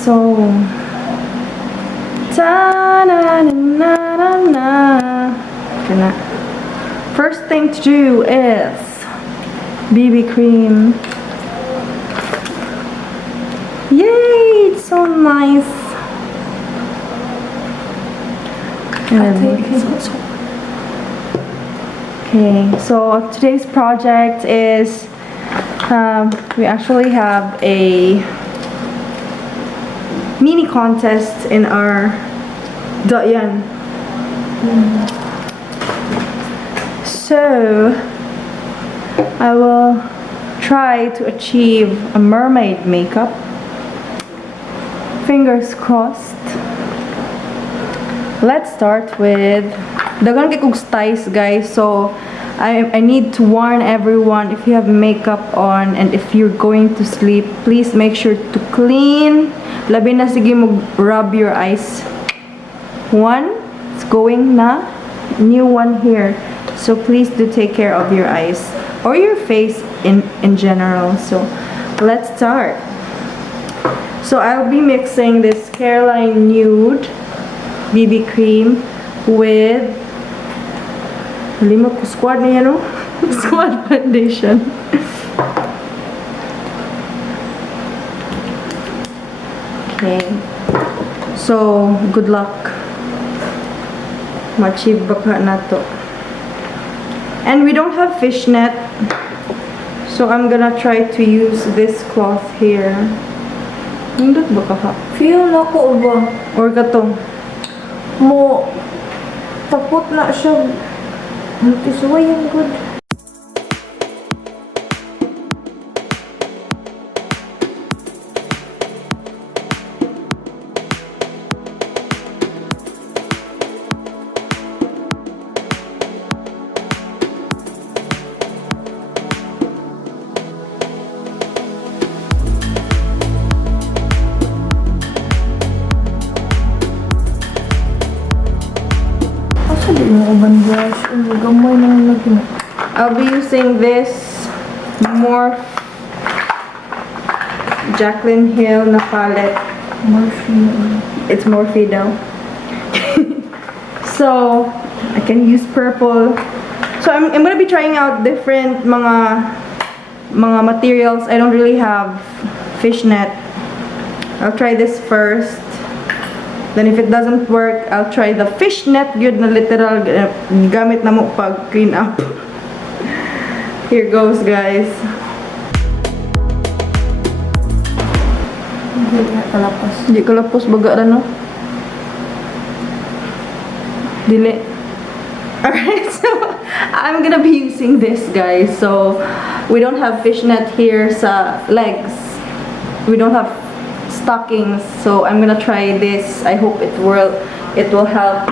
So, ta-na-na-na-na-na. Gonna, first thing to do is BB cream. Yay! It's so nice. Okay, so today's project is we actually have a mini contest in our yan. So I will try to achieve a mermaid makeup. Fingers crossed. Let's start with dagan kay kog styles, guys. So I need to warn everyone, if you have makeup on and if you're going to sleep, please make sure to clean. Labi na sige mo rub your eyes. One, it's going na. New one here. So please do take care of your eyes or your face in general. So let's start. So I'll be mixing this Caroline Nude BB cream with limot ko squad na yan, no? Squad foundation. Okay. So, good luck. Ma-achieve baka na to. And we don't have fishnet. So, I'm gonna try to use this cloth here. Hindot baka ha? Feel na ko ba? Or katong? Mo, tapot na siya. Multisuway yung good. I'll be using this Jaclyn Hill na palette. It's Morphe daw. So I can use purple. So I'm gonna be trying out different mga materials. I don't really have fishnet. I'll try this first. Then if it doesn't work, I'll try the fishnet good na literal gamit na mo pag clean up. Here goes, guys. Hindi kalapos baga no? Dili. Alright, so I'm gonna be using this, guys. So we don't have fishnet here sa legs. We don't have stockings, so I'm gonna try this. I hope it will help.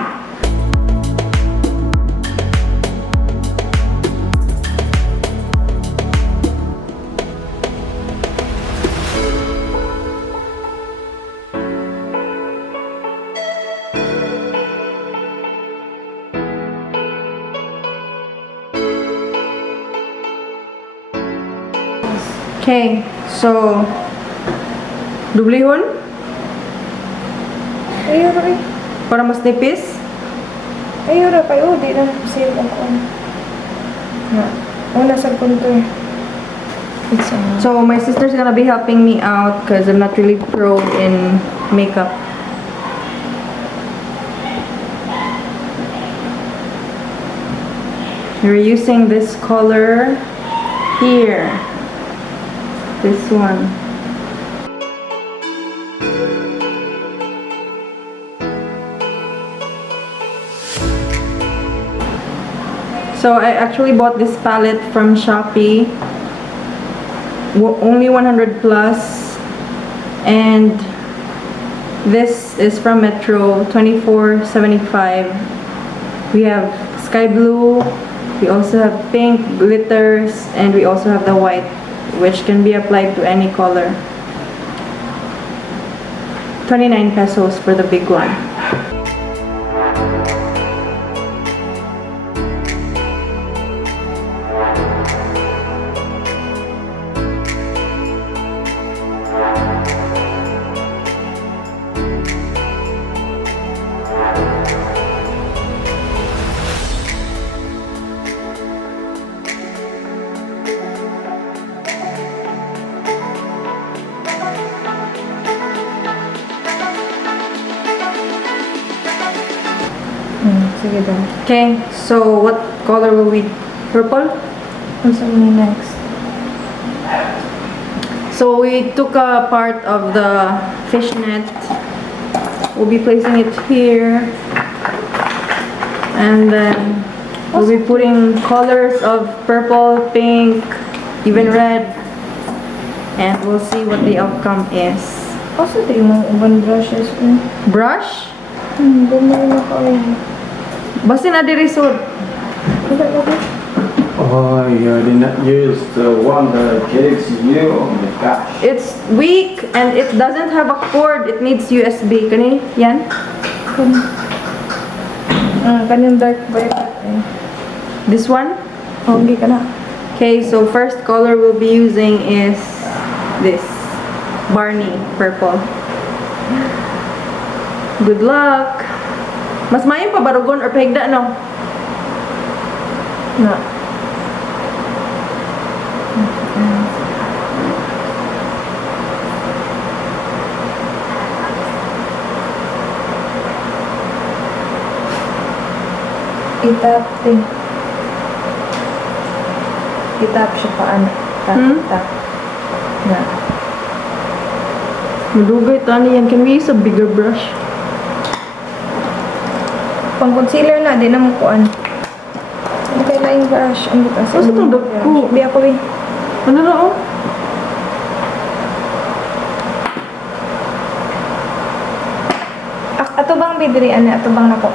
Okay, so dublihon? Ayaw rin. Para mas nipis? Ayaw rin. Ayaw, di na save ako. Una sa contour. So my sister's gonna be helping me out because I'm not really pro in makeup. We're using this color here. This one. So I actually bought this palette from Shopee. Only 100 plus. And this is from Metro, $24.75. We have sky blue. We also have pink glitters, and we also have the white, which can be applied to any color. 29 pesos for the big one. Sige daw. Okay, so what color will we? Purple? Ano sa may next? So we took a part of the fishnet. We'll be placing it here. And then we'll be putting colors of purple, pink, even red. And we'll see what the outcome is. Kasi di mo uban brushes ko. Brush? Gamay na ka eh. Basta na dirisod. Wala na ba? Oh, you did not use the one that gives you. Oh my gosh. It's weak and it doesn't have a cord. It needs USB. Kani? Yan? Kanyang dark violet eh. This one? Oh, hindi ka na. Okay, so first color we'll be using is this. Barney purple. Good luck! Mas mayo pa barugon or pahigda, no? Na. Itap din. Itap siya paano. Tap. Na. Madugay tani yan. Can we use a bigger brush? Pang concealer na, di na mo kuan. Ang kailangang brush. Ang bukas. Asa itong dagko? Di ako eh. Ano na, oh? Ato bang bidiri, ano? Ato bang nako?